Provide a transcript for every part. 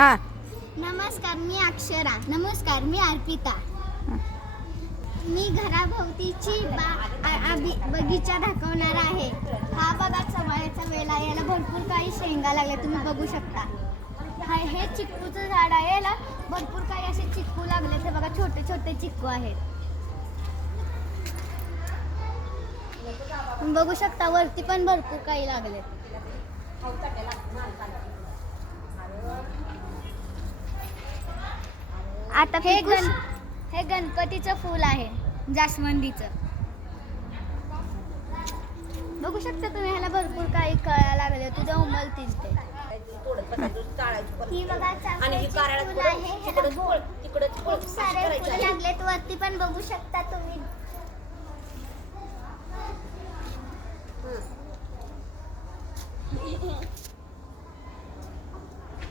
हा. नमस्कार, मी अक्षरा. नमस्कार, मी अर्पिता. मी घराभोवतीची बगीचा दाखवणार आहे. हा बघा चवळ्याचा वेल आहे. याला भरपूर काही शेंगा लागल्या, तुम्ही बघू शकता. हे चिक्कूचं झाड आहे. याला भरपूर काही असे चिक्कू लागले. ते बघा छोटे छोटे चिक्कू आहेत. तुम्ही बघू शकता वरती पण भरपूर काही लागले. आता हे गणपतीचं फूल आहे, जास्वंदीचं. बघू शकता तुम्ही, ह्याला भरपूर काही कळ्या लागले. तुझ्या उमलतील ते. ही बघा चाफ्याचे फूल आहे. खूप सारे फुलं लागलेत. वरती पण बघू शकता तुम्ही.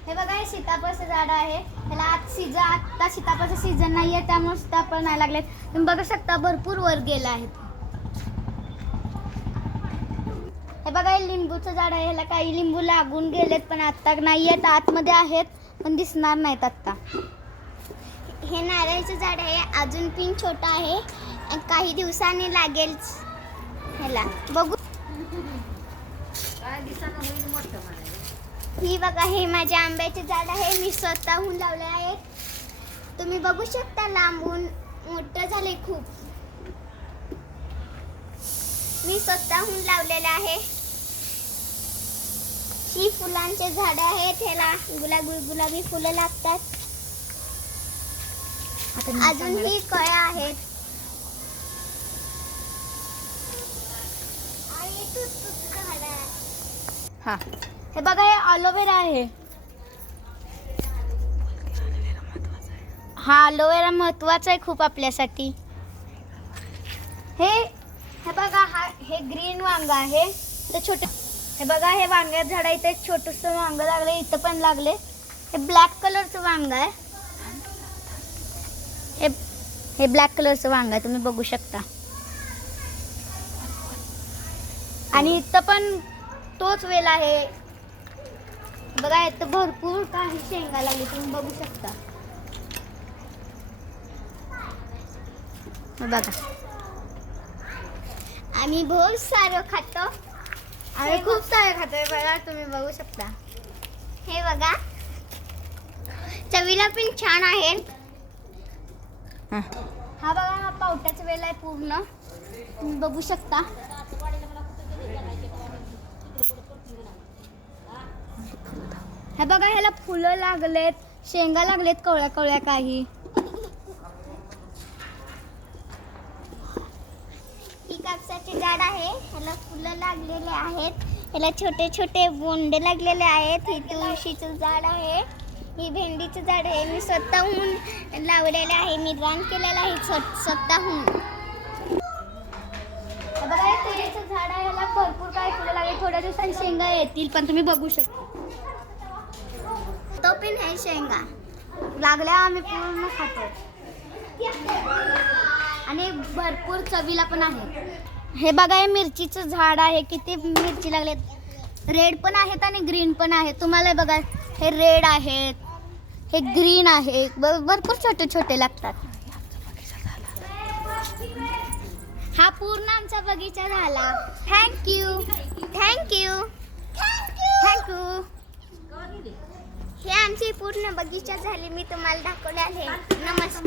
हे बघा, हे सीताफळचं झाड आहे. ह्याला आता सीताफळचं सीझन नाही आहे, त्यामुळे सीताफळ नाही लागलेत. तुम्ही बघू शकता भरपूर वर गेले आहेत. हे बघा, हे लिंबूचं झाड आहे. ह्याला काही लिंबू लागून गेलेत, पण आत्ता नाही आहेत. आतमध्ये आहेत पण दिसणार नाहीत आत्ता. हे नारळाचं झाड आहे. अजून पिन छोटा आहे, काही दिवसांनी लागेल ह्याला. बघू. ही बघा, हे माझे आंब्याचे झाड आहे. मी स्वतःहून लावले आहे. तुम्ही बघू शकता, लांबून मोठं झाले खूप. मी स्वतःहून लावलेले आहे. ही फुलांचे झाड आहेत. ह्याला गुलाबी फुलं लागतात. अजून ही कळ्या आहेत. हा. हे बघा, हे अलोवेरा आहे. हा अलोवेरा महत्वाचा आहे खूप आपल्यासाठी. हे बघा, हे ग्रीन वांग आहे. ते छोटे. हे बघा, हे वांग्याचं झाड आहे. इथे एक छोटंसं वांग लागले. इथं पण लागले. हे ब्लॅक कलरचं वांग आहे. हे ब्लॅक कलरचं वांग आहे, तुम्ही बघू शकता. आणि इथं पण तोच वेल आहे. बघा, इथं भरपूर काही शेंगा लागली, तुम्ही बघू शकता. बघा, आम्ही बहुत सारं खातो. आम्ही खूप सारे खातोय. बघा, तुम्ही बघू शकता. हे बघा, चवीला पण छान आहे. हा बघा, हा पावट्याचा वेल आहे पूर्ण, तुम्ही बघू शकता. हे बघा, ह्याला फुलं लागलेत, शेंगा लागलेत, कवळ्या कवळ्या काही. ही कापसाचे झाड आहे. ह्याला फुलं लागलेले आहेत. ह्याला छोटे छोटे बोंडे लागलेले आहेत. ही तुळशीचं झाड आहे. ही भेंडीचं झाड आहे. मी स्वतःहून लावलेले आहे. मी रान केलेलं आहे स्वतःहून. बघा, हे तुळशीचं झाड आहे. ह्याला भरपूर काही फुलं लागले. थोड्या दिवसांनी शेंगा येतील, पण तुम्ही बघू शकता. तो पण आहे शेंगा लागल्या. आम्ही पूर्ण खातो आणि भरपूर चवीला पण आहे. हे बघा, हे मिरचीचं झाड आहे. किती मिरची लागलेत. रेड पण आहेत आणि ग्रीन पण आहेत. तुम्हाला बघा, हे रेड आहेत, हे ग्रीन आहे. भरपूर छोटे छोटे लागतात. हा पूर्ण आमचा बगीचा झाला. थँक्यू. थँक्यू. थँक्यू. हे आमची पूर्ण बगीचा झाली. मी तुम्हाला दाखवले आहे. नमस्कार.